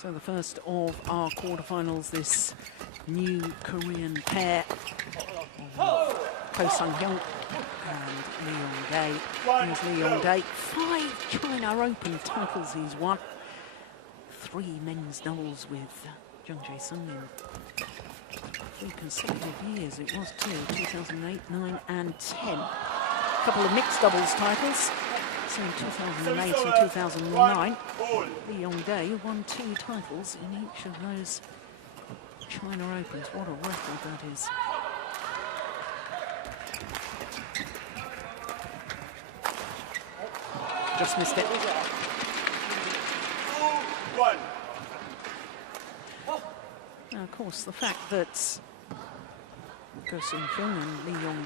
So the first of our quarterfinals, this new Korean pair, Hyun and Li-Ning. Here's Li-Ning. 5 China Open titles he's won. 3 men's doubles with Jung Jae-sung in 3 consecutive years. It was too, 2008, 9 and 10. A couple of mixed doubles titles. So in 2008 and 2009, Li-Ning won 2 titles in each of those China Opens. What a record that is. Just missed it. Now, of course, the fact that Hyun and Li-Ning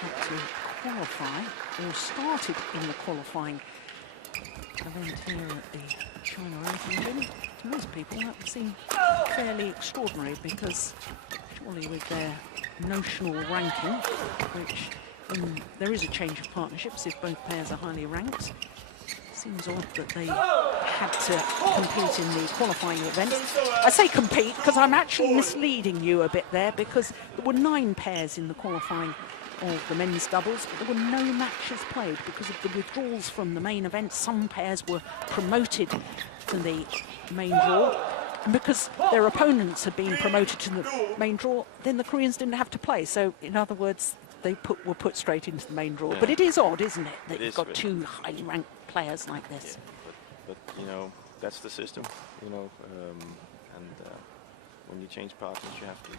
had to qualify, or started in the qualifying event here at the China Open, to most people that would seem fairly extraordinary, because surely with their notional ranking, which there is a change of partnerships if both pairs are highly ranked, seems odd that they had to compete in the qualifying event. I say compete because I'm actually misleading you a bit there, because there were 9 pairs in the qualifying of the men's doubles, but there were no matches played because of the withdrawals from the main event. Some pairs were promoted to the main draw, and because their opponents had been promoted to the main draw, then the Koreans didn't have to play. So in other words, they were put straight into the main draw. Yeah. But it is odd, isn't it, that you've got really 2 highly ranked players like this. Yeah, but you know, that's the system, you know, when you change partners, you have to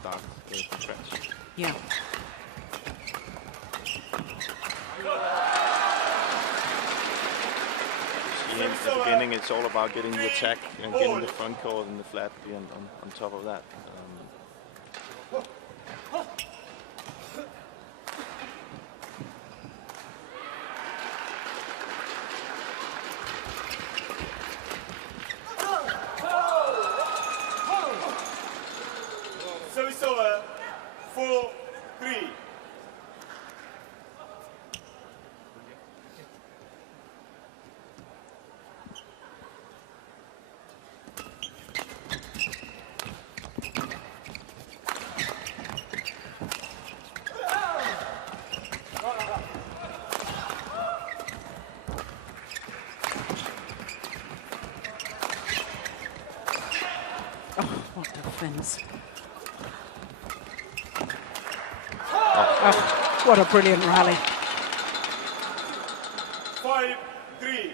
start from scratch. Yeah. In the beginning, it's all about getting the attack and getting the front court and the flat on top of that. Service over, 4-3. Oh, what a brilliant rally. 5-3.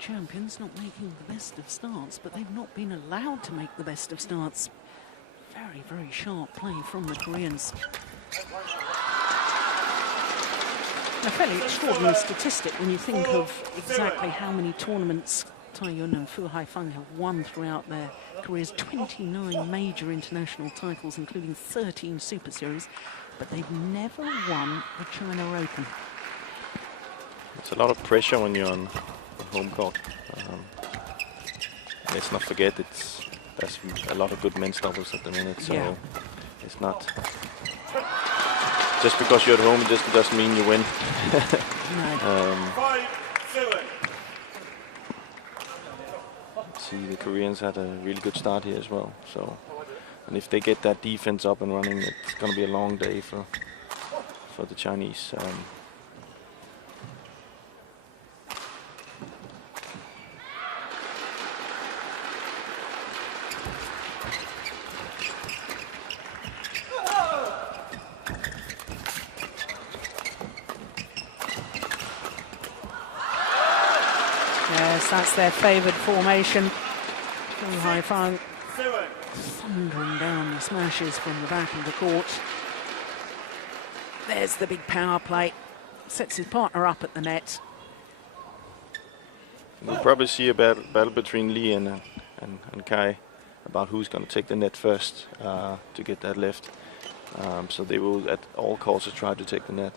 Champions not making the best of starts, but they've not been allowed to make the best of starts. Very, very sharp play from the Koreans. A fairly extraordinary statistic when you think of exactly how many tournaments Hyun and Haifeng have won throughout their careers. 29 major international titles, including 13 Super Series, but they've never won the China Open. It's a lot of pressure when you're on home court. Let's not forget there's a lot of good men's doubles at the minute, so it's not just because you're at home, it just doesn't mean you win. See, the Koreans had a really good start here as well, so, and if they get that defense up and running, it's going to be a long day for the Chinese. Yes, that's their favoured formation. Haifeng 7. Thundering down the smashes from the back of the court. There's the big power play. Sets his partner up at the net. We'll probably see a battle between Li and Kai about who's going to take the net first to get that lift. So they will at all costs try to take the net.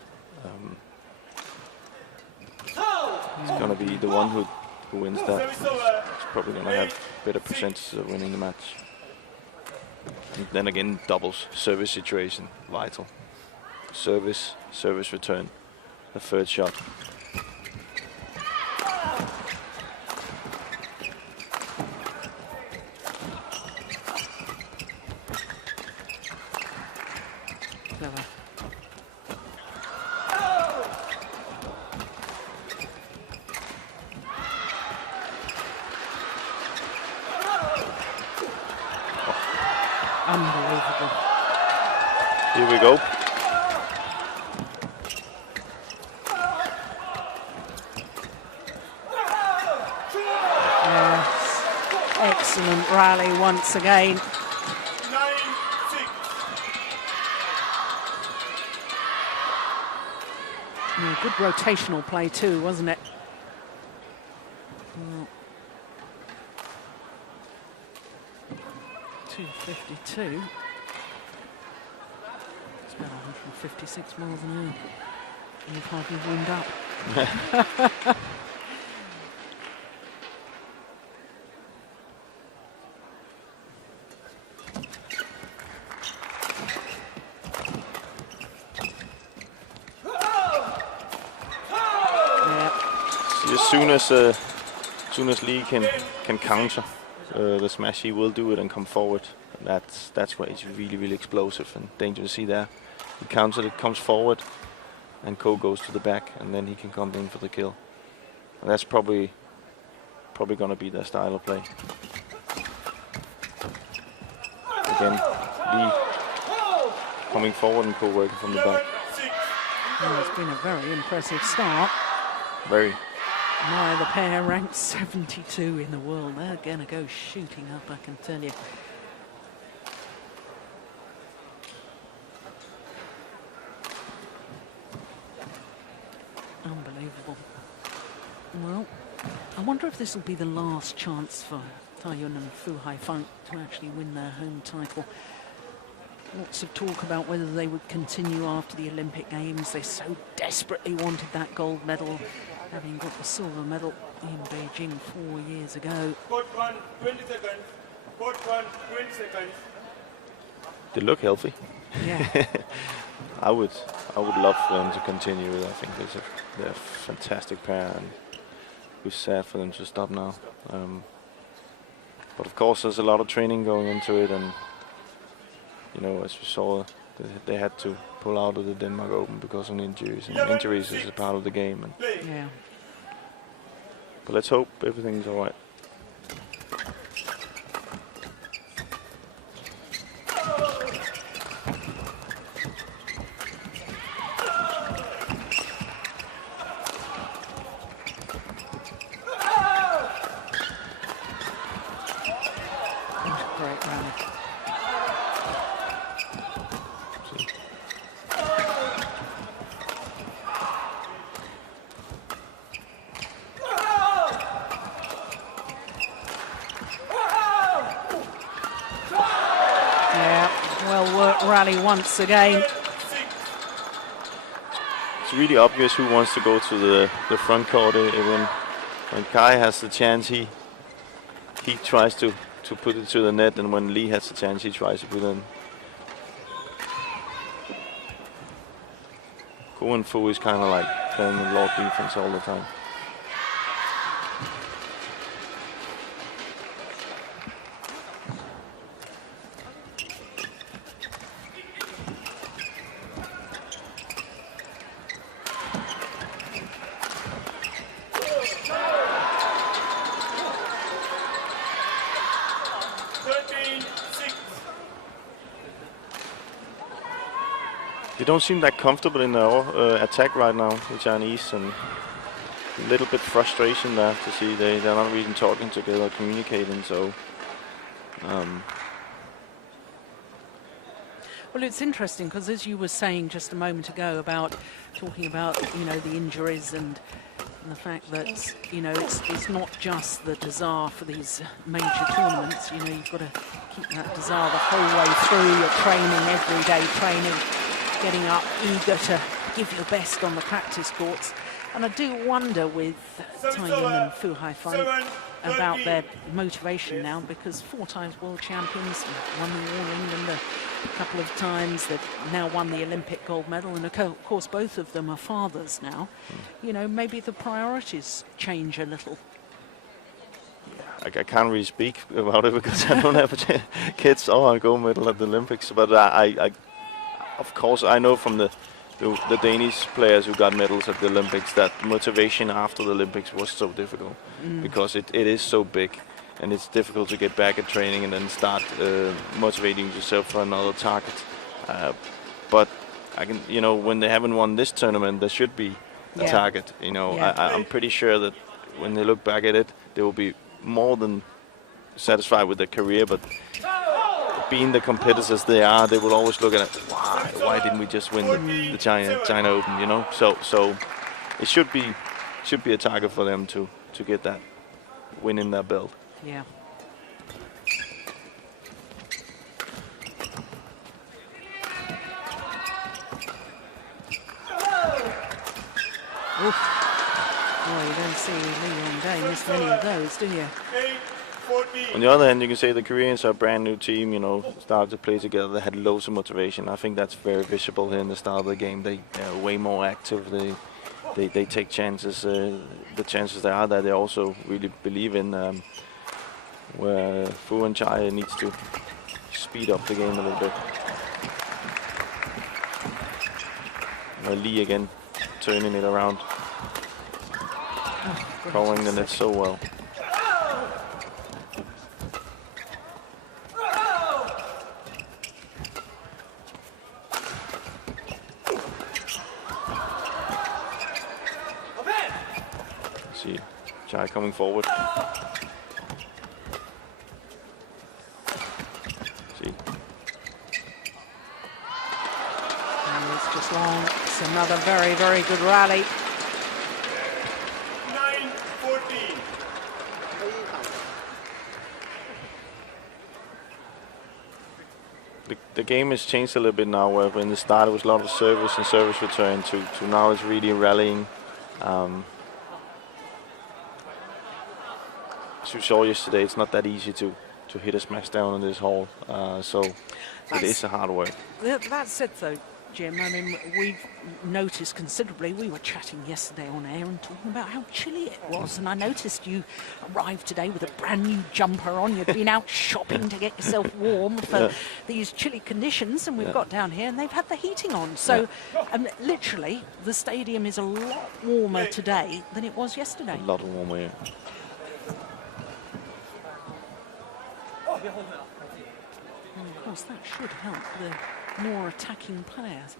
It's going to be the one who wins that. It's probably going to have better percentage of winning the match. And then again, doubles service situation, vital. Service return, the third shot. Clever. Unbelievable. Here we go. Yes. Excellent rally once again. 9-6. Yeah, good rotational play too, wasn't it? Well, 252. It's about 156 miles an hour. And you've hardly warmed up. As soon as Li can counter the smash, he will do it and come forward. And that's where he's really explosive and dangerous to see there. He counters it, comes forward, and Ko goes to the back, and then he can come in for the kill. And that's probably going to be their style of play. Again, Li coming forward and Ko working from the back. Well, it's been a very impressive start. Very. My, the pair ranked 72 in the world. They're going to go shooting up, I can tell you. Unbelievable. Well, I wonder if this will be the last chance for Hyun and Haifeng to actually win their home title. Lots of talk about whether they would continue after the Olympic Games. They so desperately wanted that gold medal, having got the silver medal in Beijing 4 years ago. Court 1, 20 seconds. Court 1, 20 seconds. They look healthy. Yeah. I would love for them to continue. I think they're a fantastic pair, and it's sad for them to stop now. But of course, there's a lot of training going into it, and you know, as we saw, they had to pull out of the Denmark Open because of injuries, and injuries is a part of the game. And Yeah. but let's hope everything's all right. Great rally. Rally once again. It's really obvious who wants to go to the front court. When Kai has the chance, he tries to put it to the net, and when Li has the chance, he tries to put it in. Ko and Fu is kind of like playing the low defense all the time. They don't seem that comfortable in their attack right now, the Chinese, and a little bit frustration there to see they're not really talking together, communicating. So Well, it's interesting because as you were saying just a moment ago about talking about, you know, the injuries and the fact that, you know, it's not just the desire for these major tournaments. You know, you've got to keep that desire the whole way through your training, everyday training, getting up, eager to give your best on the practice courts. And I do wonder with Hyun and Haifeng about their motivation now, because 4 times world champions, won the All England a couple of times, they've now won the Olympic gold medal, and of course both of them are fathers now. You know, maybe the priorities change a little. I can't really speak about it because I don't have kids or a gold medal at the Olympics, but I of course I know from the Danish players who got medals at the Olympics that motivation after the Olympics was so difficult because it is so big, and it's difficult to get back at training and then start motivating yourself for another target. But I can, you know, when they haven't won this tournament, there should be a target. You know, I'm pretty sure that when they look back at it, they will be more than satisfied with their career, but being the competitors they are, they will always look at it, why didn't we just win the China Open, you know? So it should be a target for them to get that win in their belt. Yeah. Oof. Oh, you don't see Li-Ning Day miss many of those, do you? On the other hand, you can say the Koreans are a brand new team, you know, started to play together. They had loads of motivation. I think that's very visible here in the start of the game. They are way more active. They take chances. The chances there are that they also really believe in. Where Fu and Chai needs to speed up the game a little bit. Li again, turning it around, covering the net so well. See, Chai coming forward. See. And it's just long. It's another very, very good rally. 9-14. The game has changed a little bit now, where in the start it was a lot of service and service return to now it's really rallying. As you saw yesterday, it's not that easy to hit a smash down in this hall, so it is a hard work. That said, though, Jim, I mean, we've noticed considerably. We were chatting yesterday on air and talking about how chilly it was, and I noticed you arrived today with a brand new jumper on. You'd been out shopping to get yourself warm for these chilly conditions, and we've got down here and they've had the heating on. So literally, the stadium is a lot warmer today than it was yesterday. A lot warmer, yeah. And of course, that should help the more attacking players.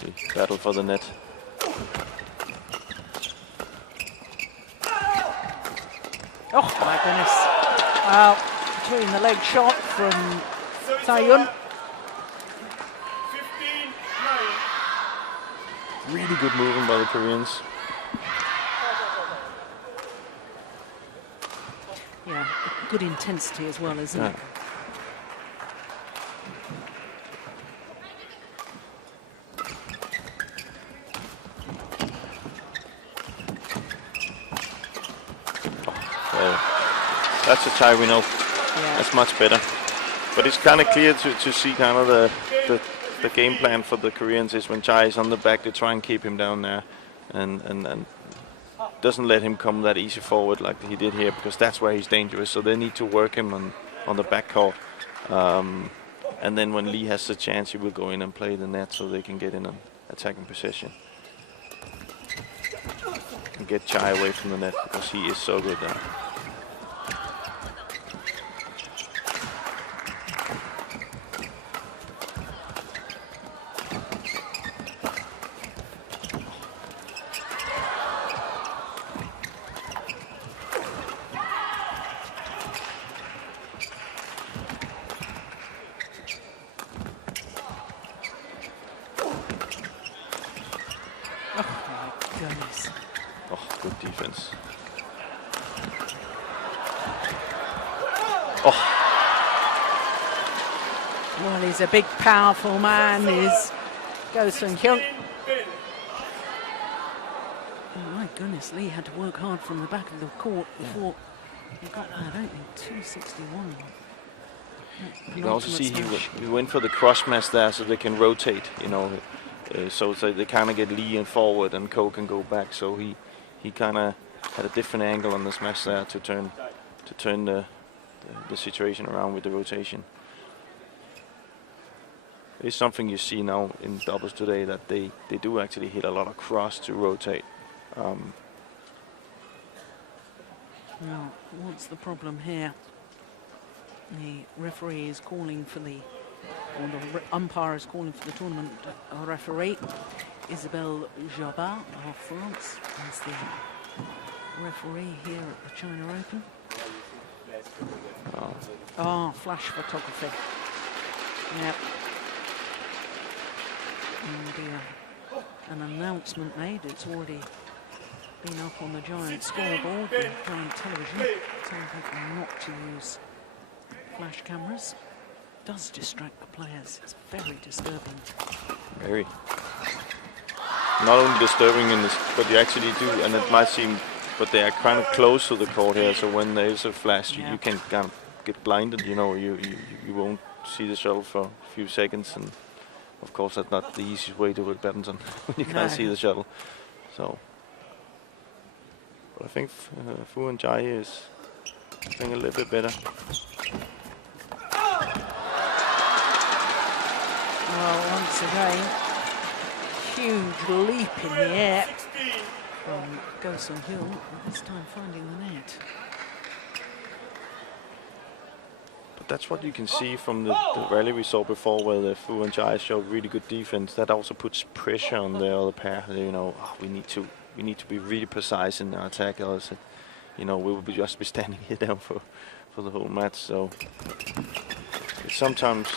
See, battle for the net. Oh my goodness! Well, between the leg shot from Hyun. 15-9. Really good movement by the Koreans. Yeah, good intensity as well, isn't it? That's a tie we know. Yeah. That's much better. But it's kind of clear to see kind of the game plan for the Koreans is when Chai is on the back, they try and keep him down there and doesn't let him come that easy forward like he did here, because that's where he's dangerous. So they need to work him on the back court. And then when Li has the chance, he will go in and play the net so they can get in an attacking position. And get Chai away from the net because he is so good there. goodness. Oh, good defense. Oh. Well, he's a big, powerful man. Is Hyun. Oh my goodness, Lee had to work hard from the back of the court before he got that. I don't think 261. You can also see he went for the cross smash there, so they can rotate. You know, so they kind of get Lee in forward and Ko can go back. So he kind of had a different angle on the smash there to turn the situation around with the rotation. It's something you see now in doubles today, that they do actually hit a lot of cross to rotate. Now, what's the problem here? The referee is calling for the umpire is calling for the tournament referee. Isabelle Jobard of France is the referee here at the China Open. Oh, flash photography. Yep. And an announcement made. It's already been up on the giant scoreboard, the giant television, telling people not to use flash cameras. Does distract the players. It's very disturbing. Very. Not only disturbing in this, but you actually do, and it might seem, but they are kind of close to the court here, so when there is a flash, you can kind of get blinded, you know, you won't see the shuttle for a few seconds, and of course that's not the easiest way to work badminton when you can't see the shuttle. So, but I think Fu and Jai is doing a little bit better. Well, once again, huge leap in the air from Hyun, this time finding the net. But that's what you can see from the rally we saw before, where the Fu and Jai showed really good defense. That also puts pressure on the other pair. You know, we need to be really precise in our attack, else, you know, we will just be standing here down for the whole match. So it's sometimes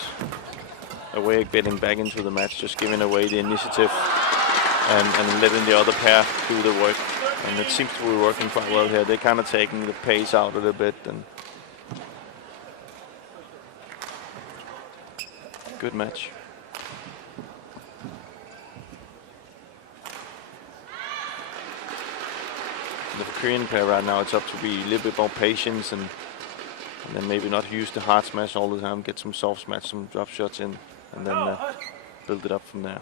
a way of getting back into the match, just giving away the initiative and letting the other pair do the work. And it seems to be working quite well here. They're kind of taking the pace out a little bit. And good match. The Korean pair right now, it's up to be a little bit more patient and then maybe not use the hard smash all the time, get some soft smash, some drop shots in, and then build it up from there.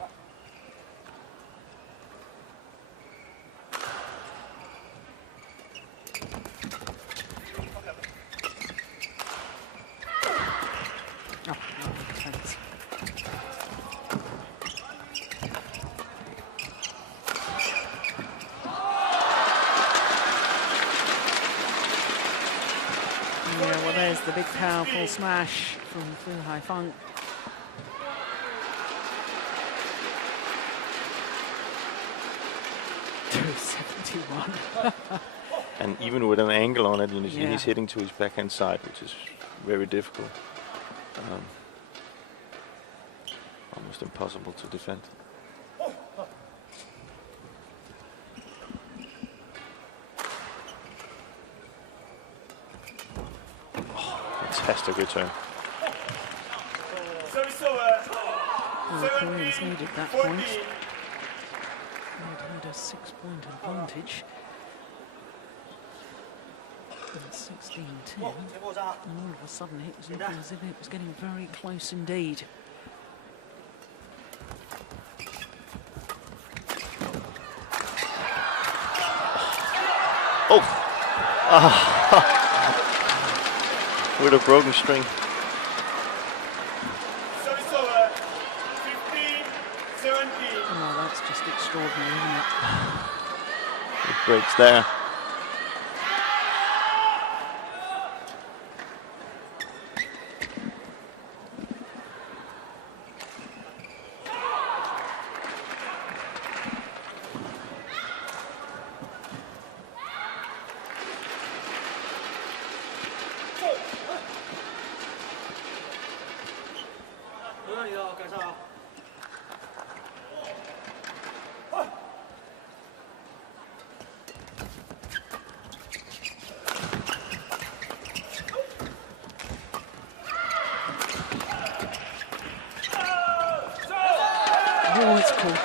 The big powerful smash from Fu Haifeng. $271. And even with an angle on it, he's hitting to his backhand side, which is very difficult. Almost impossible to defend. Fantastic return. Well, Koreans needed that point. They'd had a 6-point advantage. And 16-10. And all of a sudden it was looking as if it was getting very close indeed. Oh! With a broken string. Oh, that's just extraordinary, isn't it? It breaks there.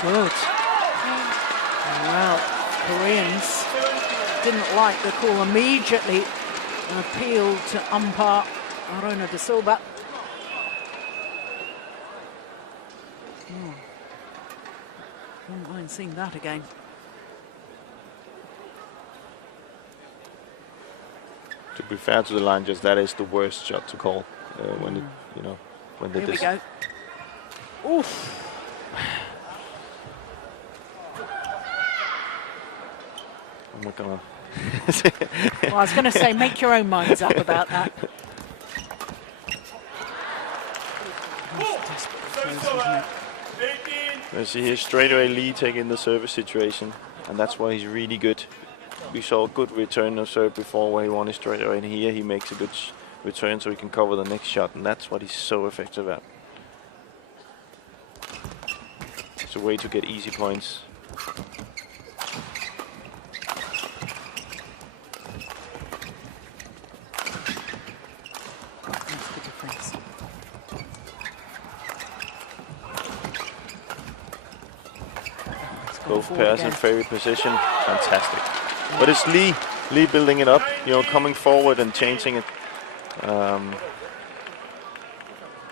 good. Well, Koreans didn't like the call immediately. An appeal to umpire Arona de Silva. Wouldn't mind seeing that again. To be fair to the line, just that is the worst shot to call when it, you know, when they Here we go. Oof. I'm not gonna. Well, I was going to say, make your own minds up about that. You see here straight away Li taking the service situation, and that's why he's really good. We saw a good return of serve before where he won it straight away, and here he makes a good return so he can cover the next shot, and that's what he's so effective at. It's a way to get easy points. That's good defense. Both pairs in favorite position. Fantastic. But it's Li building it up, you know, coming forward and changing it.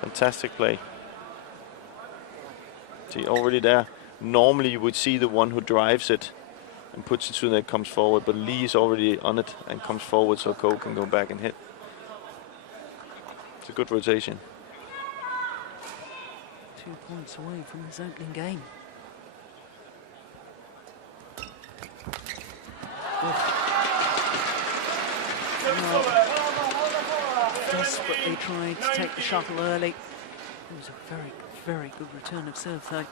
Fantastic play. See, already there. Normally you would see the one who drives it and puts it to the net comes forward, but Li is already on it and comes forward so Ko can go back and hit. It's a good rotation. 2 points away from his opening game. Desperately tried to take the shuttle early. It was a very, very good return of serve, though.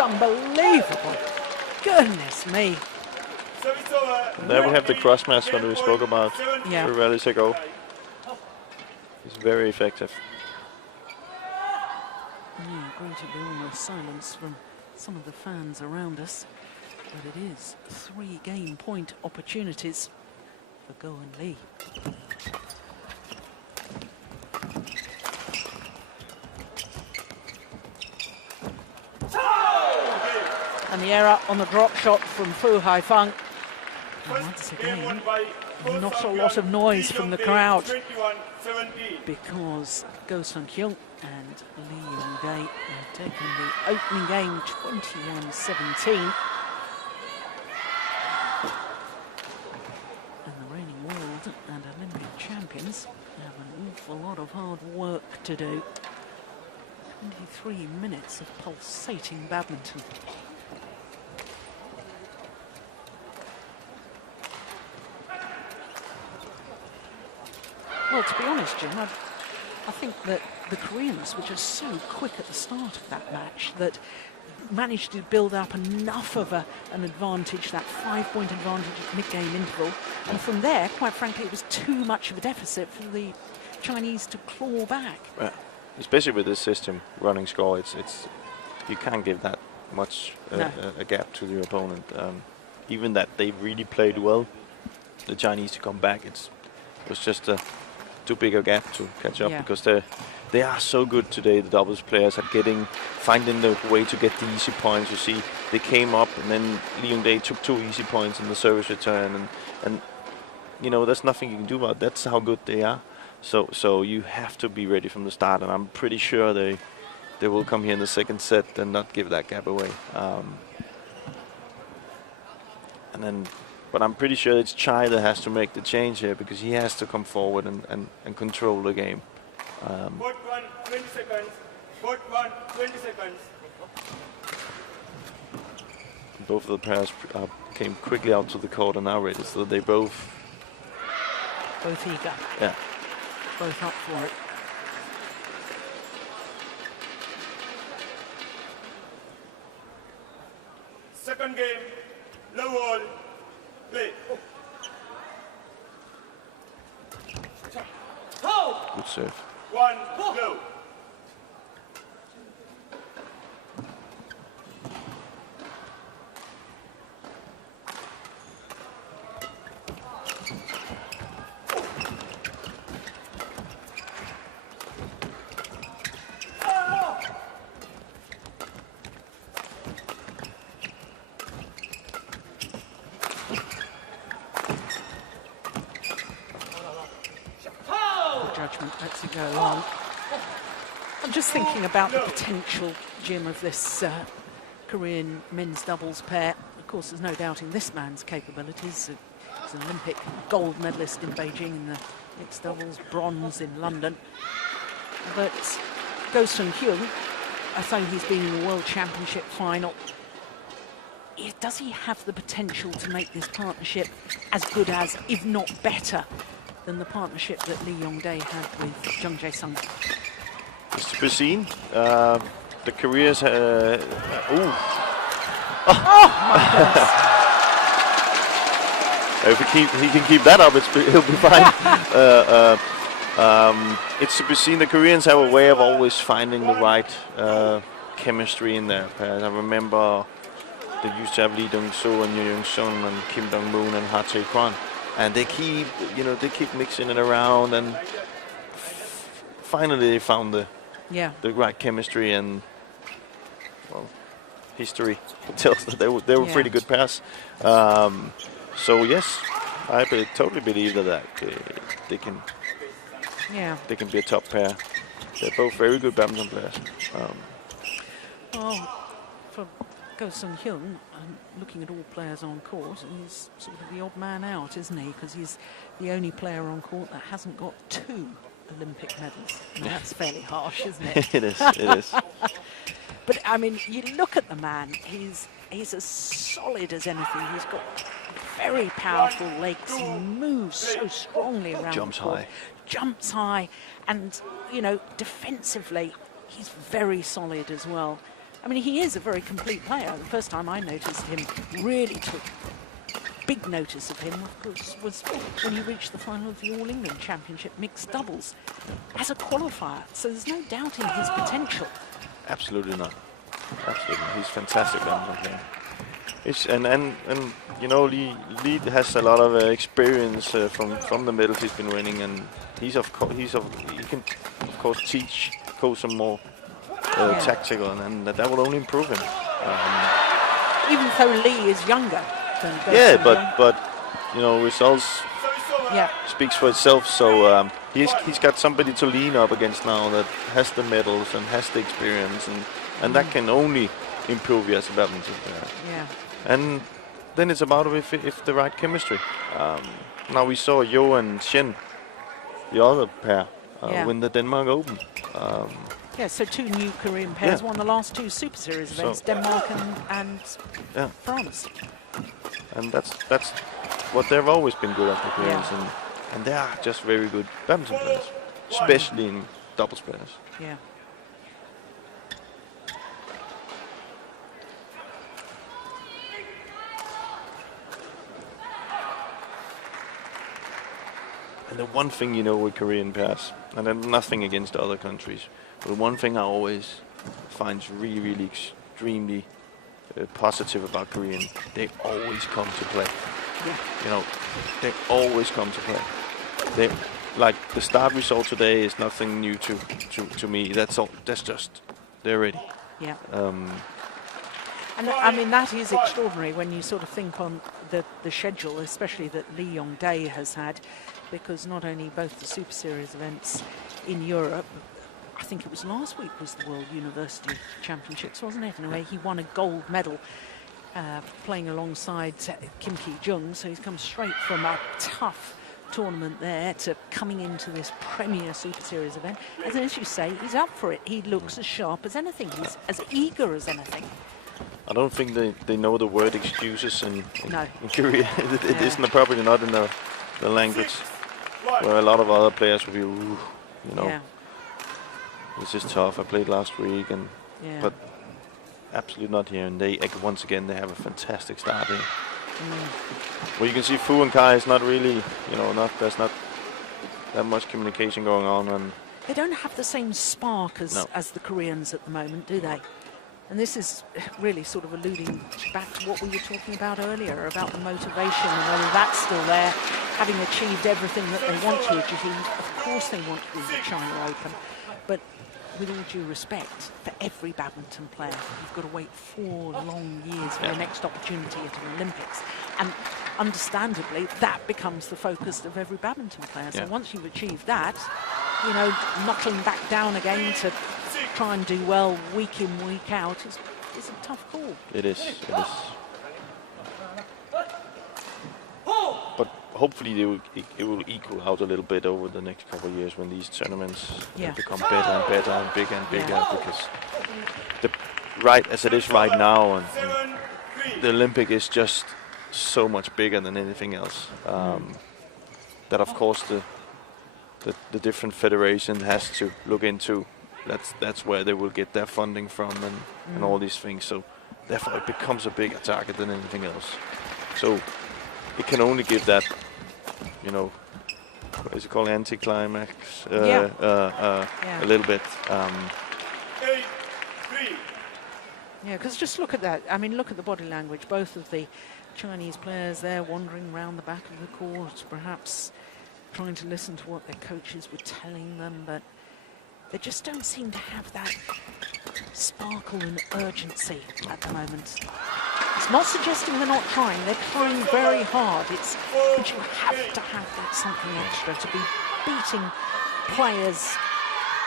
Unbelievable. Goodness me. There we have the cross match when we spoke about Yeah. a rallies ago. He's very effective. Yeah, great to be almost silence from some of the fans around us. But it is 3 game point opportunities for Go and Li. And the error on the drop shot from Haifeng. And once again, not a lot of noise from the crowd because Go Hyun and Li-Ning are taking the opening game 21-17. And the reigning world and Olympic champions have an awful lot of hard work to do. 23 minutes of pulsating badminton. Well, to be honest, Jim, I think that the Koreans were just so quick at the start of that match that managed to build up enough of an advantage, that 5-point advantage at mid-game interval. And from there, quite frankly, it was too much of a deficit for the Chinese to claw back. Especially with this system, running score, it's you can't give that much a gap to the opponent. Even that they really played well, the Chinese to come back, it was just too big a gap to catch up because they are so good today. The doubles players are finding the way to get the easy points. You see, they came up and then Li-Ning took 2 easy points in the service return, and you know there's nothing you can do about it. That's how good they are. So you have to be ready from the start, and I'm pretty sure they will come here in the second set and not give that gap away. But I'm pretty sure it's Chai that has to make the change here because he has to come forward and control the game. Court 1, 20 seconds. Court 1, 20 seconds. Both of the pairs came quickly out to the court and now ready, so they both eager. Yeah. Both up for it. Second game, low wall, Good serve. 1 blue. Judgment lets it go along. I'm just thinking about the potential, Jim, of this Korean men's doubles pair. Of course, there's no doubting this man's capabilities. He's an Olympic gold medalist in Beijing in the mixed doubles, bronze in London. But Hyun, I think he's been in the World Championship final. Does he have the potential to make this partnership as good as, if not better, than the partnership that Li-Ning had with Jung Jae-sung? It's to be seen. The careers. Oh my goodness! If he can keep that up, he'll be fine. It's to be seen. The Koreans have a way of always finding the right chemistry in their pairs. I remember they used to have Lee Dong-soo and Yoo Young-sun and Kim Dong-moon and Ha Tae-kwon, and they keep mixing it around, and finally they found the right chemistry, and well, history tells that they were pretty good pairs. So yes, I totally believe that they can be a top pair. They're both very good badminton players. Well, for Hyun, looking at all players on court, he's sort of the odd man out, isn't he? Because he's the only player on court that hasn't got 2 Olympic medals. And that's fairly harsh, isn't it? It is. But I mean, you look at the man, he's as solid as anything. He's got very powerful legs. He moves so strongly around Jumps the court. high. Jumps high. And, defensively, he's very solid as well. I mean, he is a very complete player. The first time I noticed him, really took big notice of him, of course, was when he reached the final of the All England Championship mixed doubles as a qualifier. So there's no doubting his potential. Absolutely not. Absolutely, he's fantastic badminton player. Lee has a lot of experience from the medals he's been winning, and he can of course teach, coach some more tactical, and that will only improve him. Even though Lee is younger than but results speaks for itself. So he's got somebody to lean up against now that has the medals and has the experience, and that can only improve you as a badminton player. Yeah. And then it's about if the right chemistry. Now we saw Yo and Shen, the other pair, win the Denmark Open. So 2 new Korean pairs won the last 2 Super Series events, Denmark and France. And that's what they've always been good at, the Koreans, and they are just very good badminton players, especially in doubles players. Yeah. And the one thing with Korean pairs, and then nothing against other countries, but one thing I always find really, really extremely positive about Korean, they always come to play. Yeah. They always come to play. They, like the start we saw today, is nothing new to me. That's all. That's just they're ready. Yeah. And I mean, that is extraordinary when you sort of think on the schedule, especially that Li-Ning has had, because not only both the Super Series events in Europe, I think it was last week was the World University Championships, wasn't it? In a way, he won a gold medal playing alongside Kim Ki-jung, so he's come straight from a tough tournament there to coming into this premier Super Series event. And as you say, he's up for it. He looks as sharp as anything. He's as eager as anything. I don't think they know the word excuses in Korea. It isn't probably not in the language, where a lot of other players will be, this is tough. I played last week, but absolutely not here. And once again they have a fantastic start here. Well, you can see Fu and Kai is not really, there's not that much communication going on, and they don't have the same spark as, No. as the Koreans at the moment, do they? And this is really sort of alluding back to what we were talking about earlier, about the motivation and whether that's still there, having achieved everything that they want to achieve. Of course they want to win the China Open, but with all due respect, for every badminton player, you've got to wait 4 long years for the next opportunity at an Olympics. And understandably, that becomes the focus of every badminton player. So once you've achieved that, you know, knuckling back down again to try and do well week in, week out is a tough call. it is. But hopefully it will equal out a little bit over the next couple of years when these tournaments become better and better and bigger, because right as it is right now, and the Olympic is just so much bigger than anything else. That of course the different federation has to look into. That's where they will get their funding from, and all these things. So therefore it becomes a bigger target than anything else. So it can only give that, you know, what is it called, anticlimax? A little bit. Yeah, because just look at that. I mean, look at the body language. Both of the Chinese players there wandering around the back of the court, perhaps trying to listen to what their coaches were telling them, but they just don't seem to have that sparkle and urgency at the moment. It's not suggesting they're not trying. They're trying very hard. But you have to have that something extra to be beating players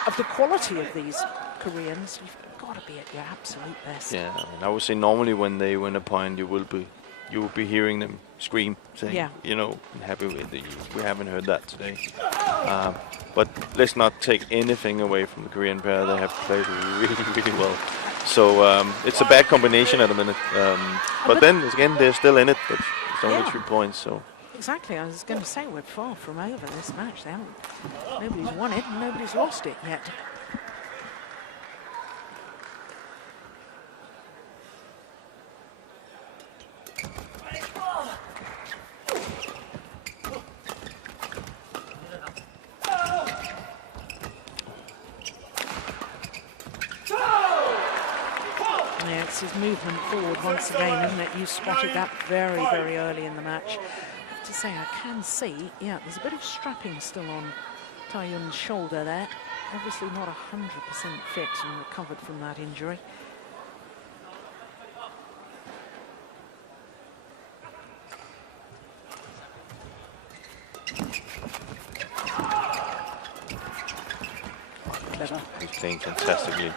of the quality of these Koreans. You've got to be at your absolute best. Yeah, I mean, I would say normally when they win a point, you will be hearing them scream, saying, you know, I'm happy with it. We haven't heard that today. But let's not take anything away from the Korean pair. They have played really, really well. So it's a bad combination at the minute. But then again, they're still in it. But it's only 3 points. So exactly. I was going to say we're far from over this match. Nobody's won it and nobody's lost it yet. It's his movement forward once again, isn't it? You spotted that very, very early in the match. I have to say, I can see, there's a bit of strapping still on Hyun's shoulder there. Obviously not 100% fit and recovered from that injury. Clever. He's playing fantastically.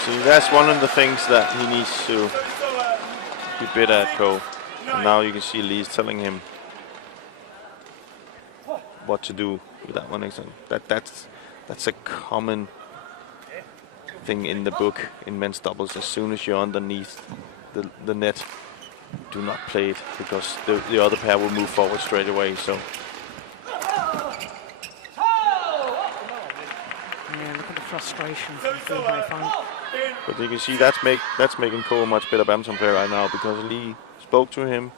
See, that's one of the things that he needs to be better at, Ko. And now you can see Lee's telling him what to do with that one. That's a common thing in the book in men's doubles. As soon as you're underneath the net, do not play it, because the other pair will move forward straight away. So. Frustration from Haifeng. But you can see that's making Ko a much better badminton player right now, because Lee spoke to him,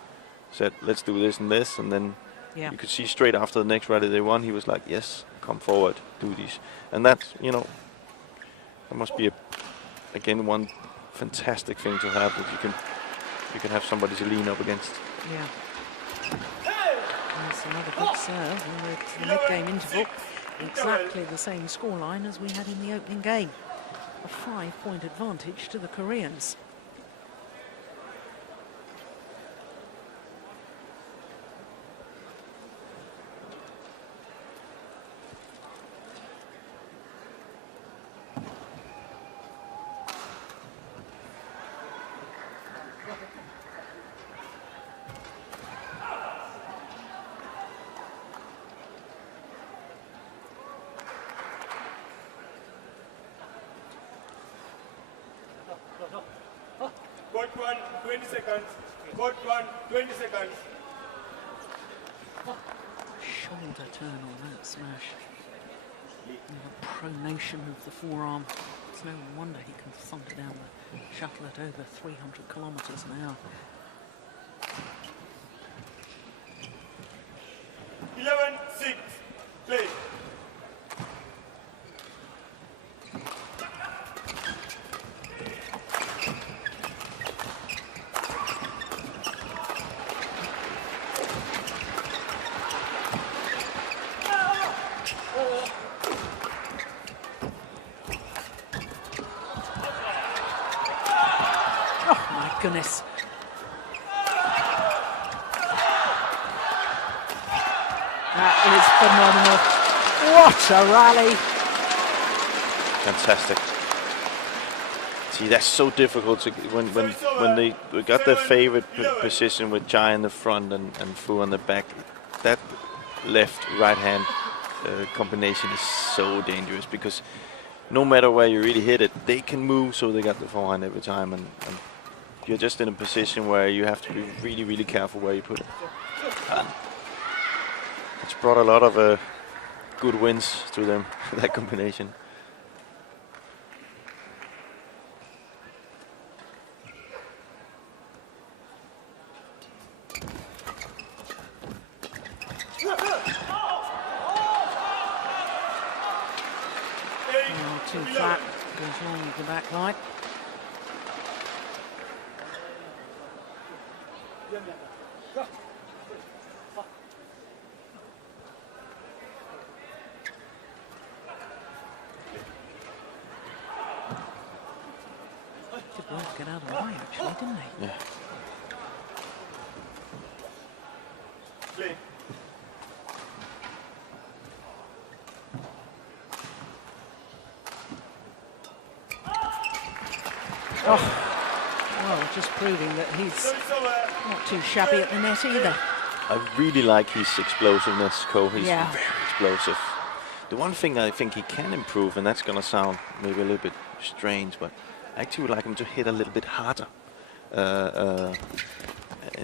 said let's do this and this, and then you could see straight after the next rally they won, he was like, yes, come forward, do these. And that's, you know, that must be again one fantastic thing to have, that you can have somebody to lean up against. Yeah. That's another good serve, and it's the mid-game interval. Exactly the same scoreline as we had in the opening game. A 5-point advantage to the Koreans. Court 1, 20 seconds. Court 1, 20 seconds. Shoulder turn on that smash. And the pronation of the forearm. It's no wonder he can thump down the shuttle at over 300 kilometers an hour. goodness. That is phenomenal. What a rally. Fantastic. See, that's so difficult to when they got their favorite position with Jai in the front and Fu on the back. That left-right hand combination is so dangerous because no matter where you really hit it, they can move, so they got the forehand every time, and you're just in a position where you have to be really, really careful where you put it. And it's brought a lot of good wins to them, that combination. Too flat, goes wrong with the back line. Did both get out of the way actually, didn't they? Yeah. Oh, well, just proving that he's not too shabby at the net either. I really like his explosiveness, Ko. He's Yeah. very explosive. The one thing I think he can improve, and that's going to sound maybe a little bit strange, but I actually would like him to hit a little bit harder. And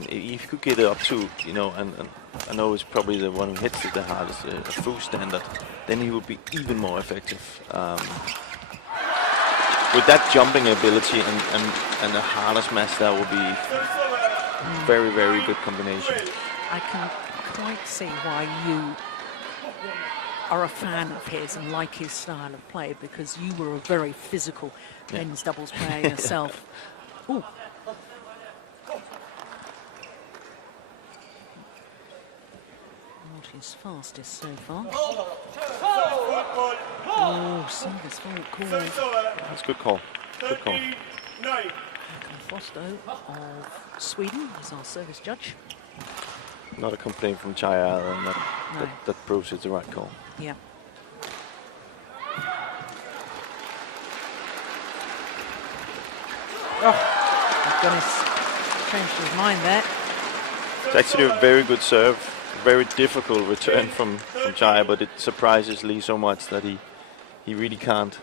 if you could get it up to, you know, and I know it's probably the one who hits it the hardest, a full standard, then he would be even more effective. With that jumping ability and a harder smash, that would be very, very good combination. I can quite see why you are a fan of his and like his style of play, because you were a very physical men's doubles player yourself. Ooh. Not his fastest so far. Oh, service fault call. That's a good call. Good call. Fosto of Sweden is our service judge. Not a complaint from Chai either, and that proves it's the right call. Yeah. Oh, my goodness. Changed his mind there. It's actually a very good serve. Very difficult return from Chai, but it surprises Lee so much that he really can't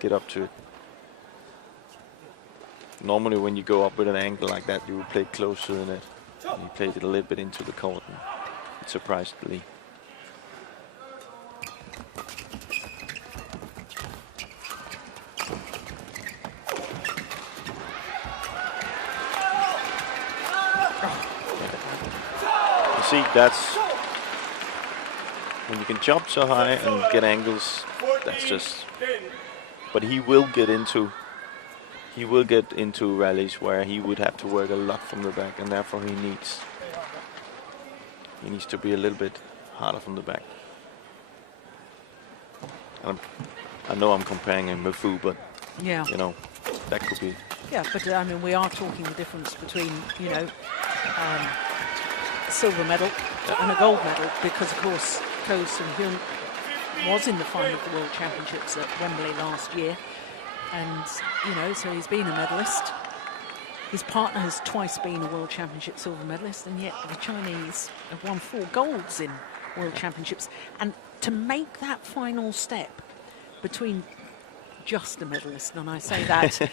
get up to it. Normally when you go up with an angle like that, you would play close to the net. And he played it a little bit into the court, and it surprised Lee. You see, that's when you can jump so high and get angles, that's just, but he will get into rallies where he would have to work a lot from the back, and therefore he needs to be a little bit harder from the back. I know I'm comparing him with Fu, but Yeah. you know, that could be. Yeah, but I mean, we are talking the difference between, you know, a silver medal and a gold medal, because of course Ko Hyun was in the final of the World Championships at Wembley last year, and you know, so he's been a medalist. His partner has twice been a World Championship silver medalist, and yet the Chinese have won 4 golds in World Championships. And to make that final step between just a medalist, and I say that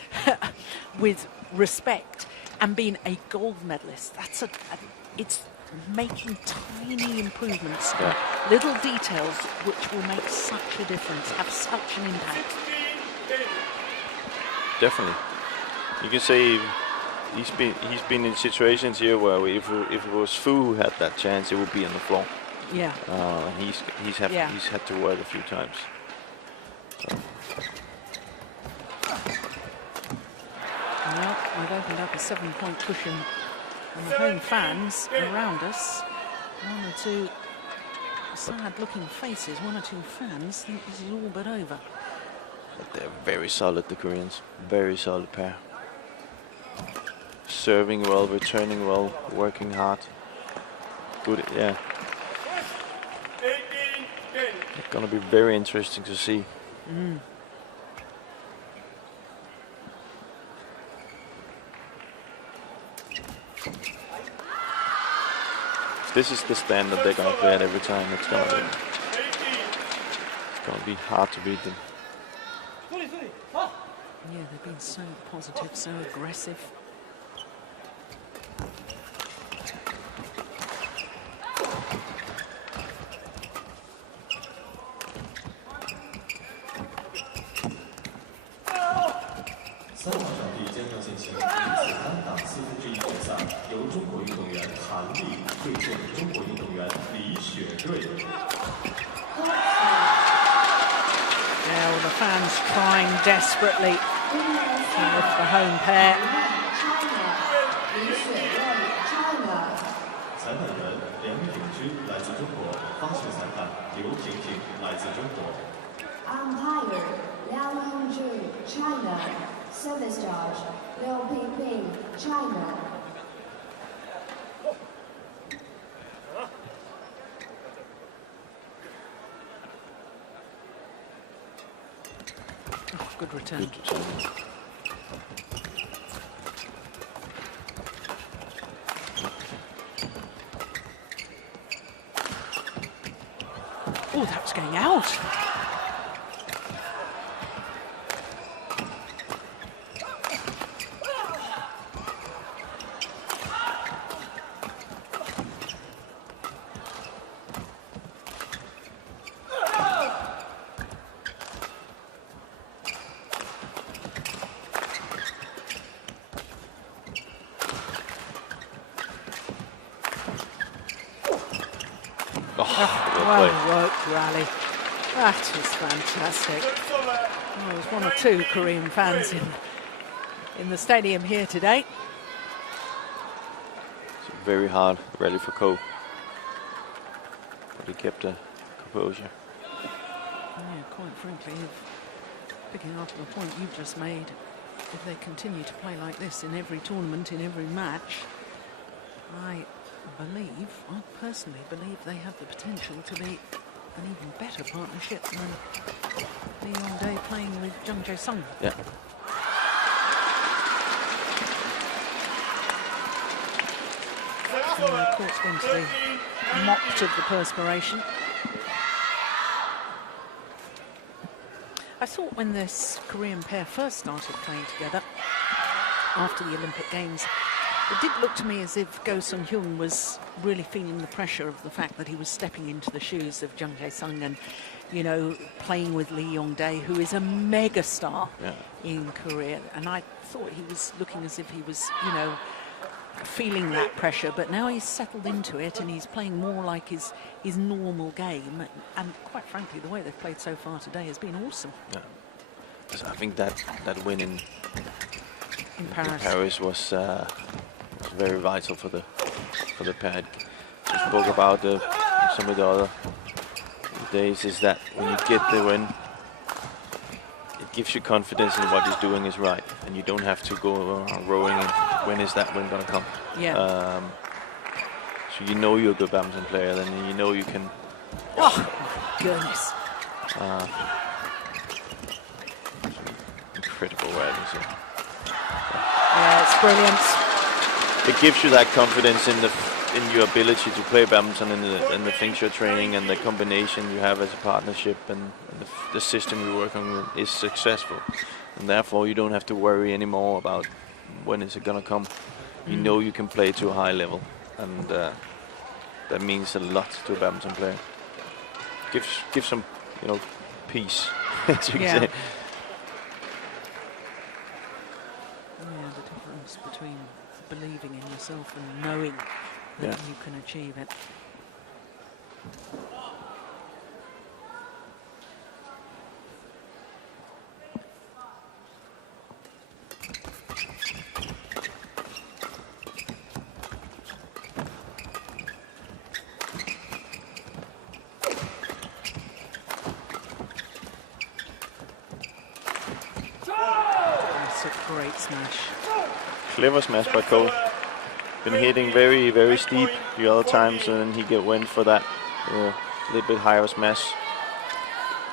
with respect, and being a gold medalist, that's it's making tiny improvements, little details which will make such a difference, have such an impact. Definitely, you can say he's been in situations here where if it was Fu who had that chance, it would be on the floor. Yeah. He's had to work a few times. So. Well, we've opened up a 7-point cushion on the home fans around us. 1 or 2 sad-looking faces, 1 or 2 fans think this is all but over. But they're very solid, the Koreans. Very solid pair. serving well, returning well, working hard. Good, yeah. 18-10. It's gonna be very interesting to see. This is the standard they're gonna play at every time. It's gonna be hard to beat them. Yeah, they've been so positive, so aggressive. Yeah, well, the fans trying desperately to lift the home pair. 裁判员梁永芝来自中国，方式裁判刘婷婷来自中国。 Umpire Li-Ning, China. Service charge Liu Pingping, China. Oh, good return. Good return. Oh, that was going out. Well worked rally. That is fantastic. Oh, there's one or two Korean fans in the stadium here today. It's a very hard rally for Ko, but he kept a composure. Yeah, quite frankly, picking up the point you've just made, if they continue to play like this in every tournament, in every match, I personally believe they have the potential to be an even better partnership than Li-Ning Day playing with Jung Jae-sung. Yeah. And the court's going to be mopped of the perspiration. I thought when this Korean pair first started playing together after the Olympic Games, it did look to me as if Go Sung-hyun was really feeling the pressure of the fact that he was stepping into the shoes of Jung Jae-sung and, you know, playing with Li-Ning Day, who is a mega star in Korea. And I thought he was looking as if he was, you know, feeling that pressure. But now he's settled into it and he's playing more like his normal game. And quite frankly, the way they've played so far today has been awesome. Yeah. So I think that win in Paris was very vital for the pair. We spoke about some of the other days is that when you get the win, it gives you confidence in what you're doing is right, and you don't have to go around rowing and when is that win gonna come. Yeah. So you know you're a good badminton player, then you know you can. Oh my goodness! Incredible rallies. Yeah, it's brilliant. It gives you that confidence in your ability to play badminton and the things you're training and the combination you have as a partnership and the system you're working with is successful, and therefore you don't have to worry anymore about when is it gonna come. You know you can play to a high level, and that means a lot to a badminton player. Gives some, you know, peace, as you can say. Yeah, the difference between believing in yourself and knowing that you can achieve it. That's a great smash. Clever smash by Ko. Been hitting very, very steep the other times, and he went for that little bit higher smash.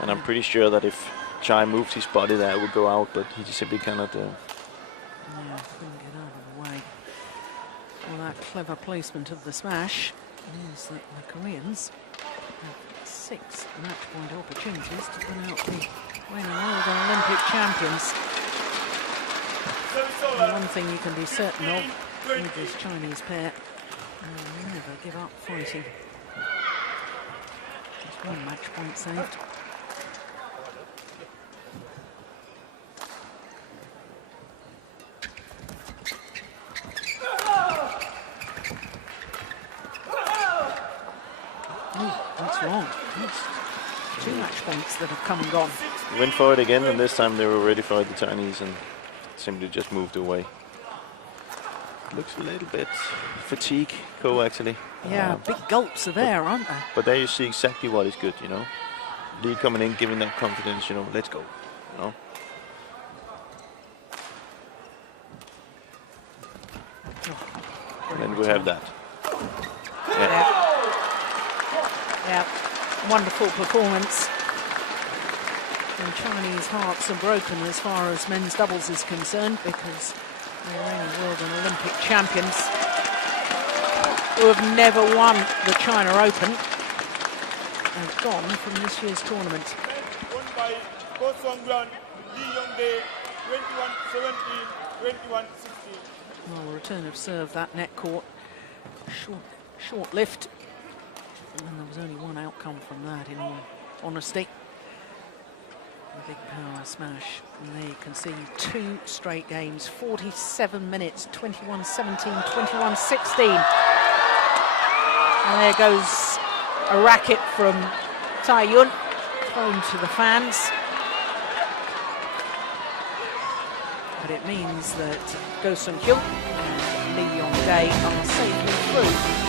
And I'm pretty sure that if Chai moved his body there, it would go out, but he just simply cannot. Yeah, couldn't get out of the way. Well, that clever placement of the smash means that the Koreans have 6 match point opportunities to put out the reigning world and Olympic champions. And one thing you can be certain of with this Chinese pair, they'll never give up fighting. Just 1 match point saved. That's wrong. That's 2 match points that have come and gone. Went for it again, and this time they were ready for it, the Chinese, and simply just moved away. Looks a little bit fatigued, Ko, actually. Yeah, big gulps are there, aren't they? But there you see exactly what is good, you know. Li coming in, giving that confidence, you know, let's go, you know. And then we have that. Yeah. Yeah, wonderful performance. And Chinese hearts are broken as far as men's doubles is concerned, because the reigning world and Olympic champions, who have never won the China Open, have gone from this year's tournament. Won by Ko Song-Yuan, Li-Yong, 21-17, 21-16. Well, return of serve, that net court, short lift. And there was only one outcome from that, in all honesty. A big power smash. And they concede 2 straight games, 47 minutes, 21-17, 21-16. And there goes a racket from Hyun, thrown to the fans. But it means that Go Sung-hyun and Lee Yong-dae are safely through